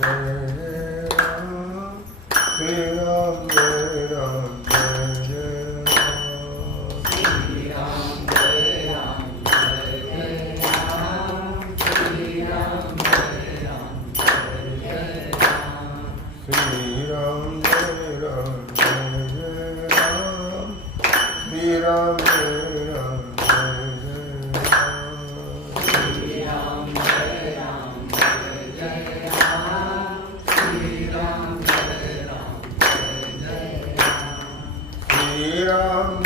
Ram, Ram, Yeah.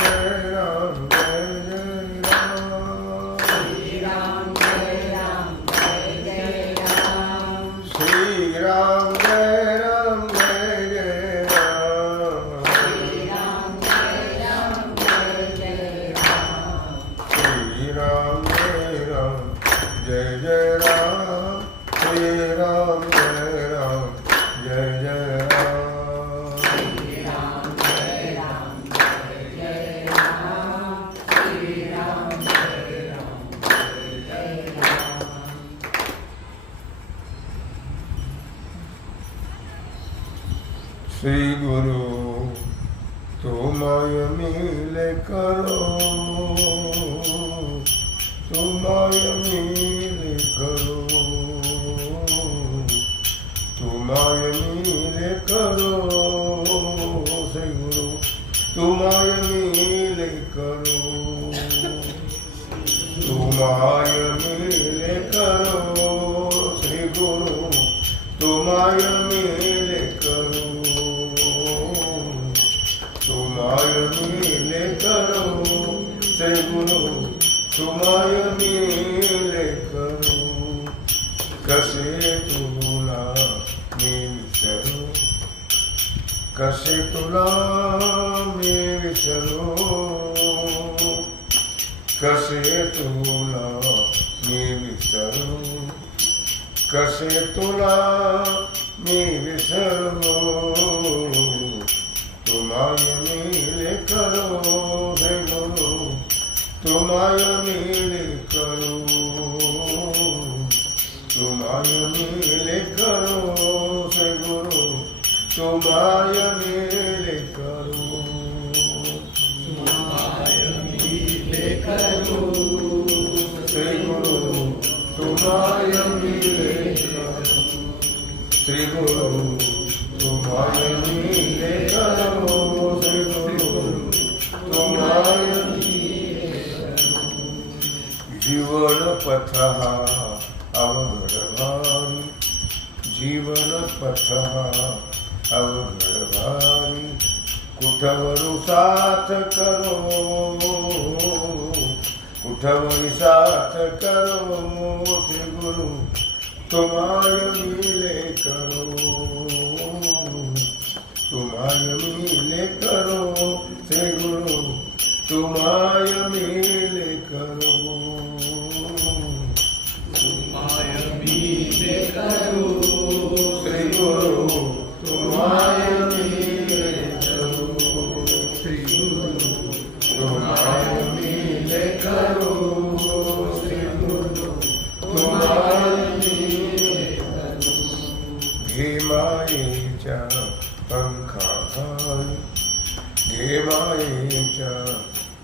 Shri Guru তোমায় মিলে করো। তোমায় মিলে করো। তোমায় মিলে করো শ্রী গুরু তোমায় মিলে করো। তোমায় মিলে করো শ্রী গুরু তোমায় মিলে মিলে করো সে গুরু তোমায় মিলে করো কষে তুলা মিল সরো কষে তুলা মিল সরো কষে তুলা মিল সরো কষে তুলা মিল সরো তোমায় মিল করো হে গুরু তোমায় মিলে করো তোমায় মিলে করো হে গুরু তোমায় মিলে করো তোমায় মিলে করো গুরু তোমায় মিলে করো শ্রী গুরু তোমায় মিলে जीवन पथ हा अवघड भारी कुठवरू साथ करो, कुठवरी साथ करो, श्री गुरु तुम्हाय मिले करो। तुम्हाय मिले करो, श्री गुरु तुम्हाय मिले पंखाखाली घे मायेच्या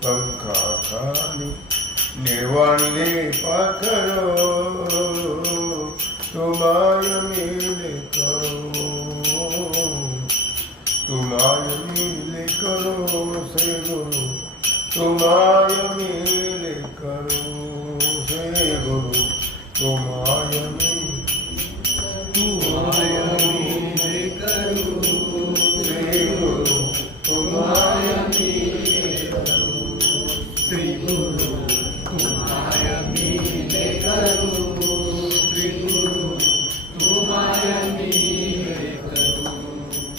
पंखाखाली निर्वाणी पाखरो तुमाय मिले करो तुमाय मिले करो, श्री गुरु तुमाय मिले करो। श्री गुरु करो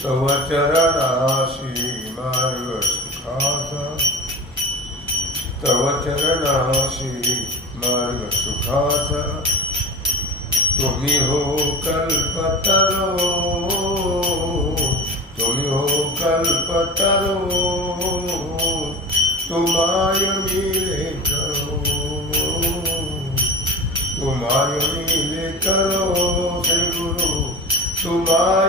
तव चरणाशी मार्ग सुखाचा तव चरणाशी मार्ग तुम्ही हो कल्पतरो, तुम्ही हो कल्पतरो। তোমার মিলে করো তোমার মিলে করো হে গুরু তোমার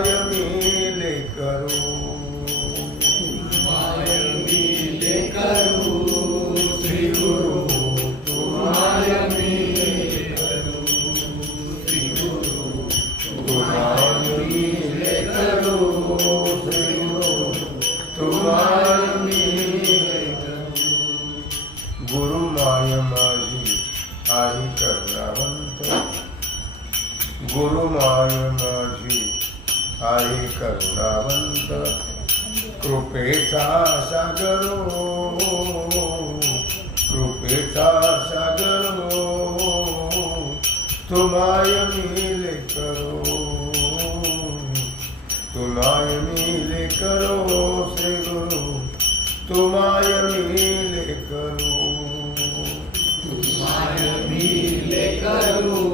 कृपेचा सागर हो, कृपेचा सागर तुमाय मिले करो तुम्हाय मिले करो श्री गुरु तुमाय मिले करो हो. तुमाय मिले करू हो.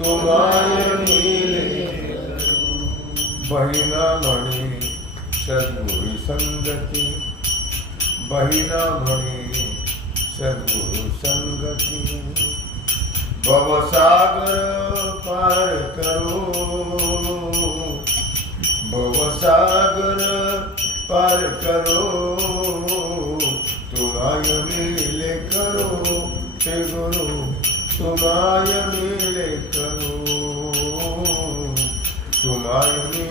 गुरु तुम्हाय मिले बहिना म्हणे सद्गुरु संगती। बहिना म्हणे सद्गुरु संगती। भवसागर पार करो। भवसागर पार करो। तुम्हाय मिले करो। हे गुरु, तुम्हाय मिले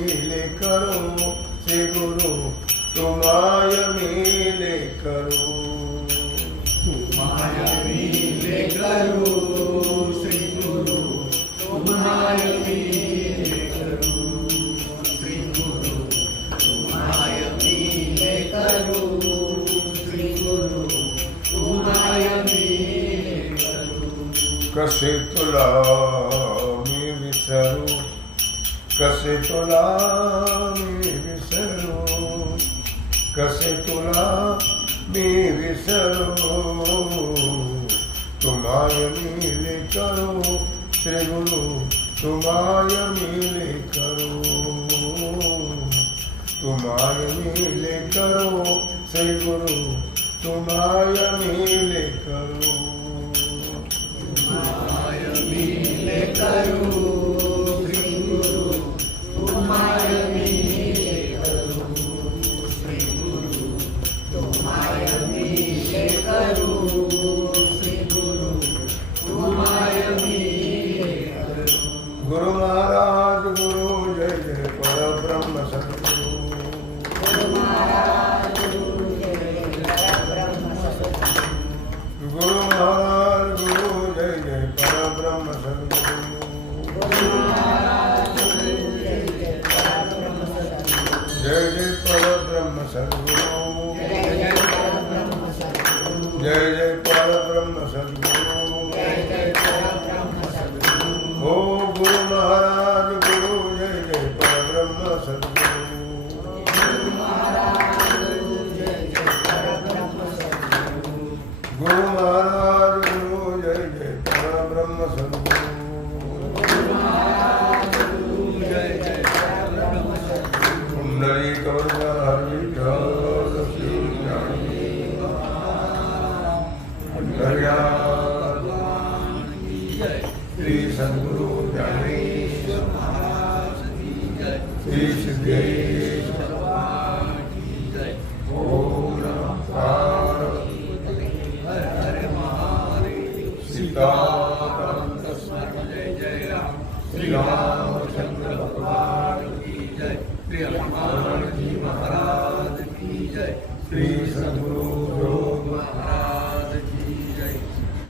मिले करो श्री गुरु तुम्हाय मिले करो तुम्हारे मिले करू श्री गुरु तुम्हारे मिले करू श्री गुरु तुम्हारे मिले करू श्री गुरु तुम्हारे मिले करू कसे तुला मी विसरू कसे तुला मी विसरू कसे तुला मी विसरू तुम्हाय मिले करो श्री गुरु तुम्हाय मिले करो तुम्हाय मिले करो श्री गुरु तुम्हाय मिले करो go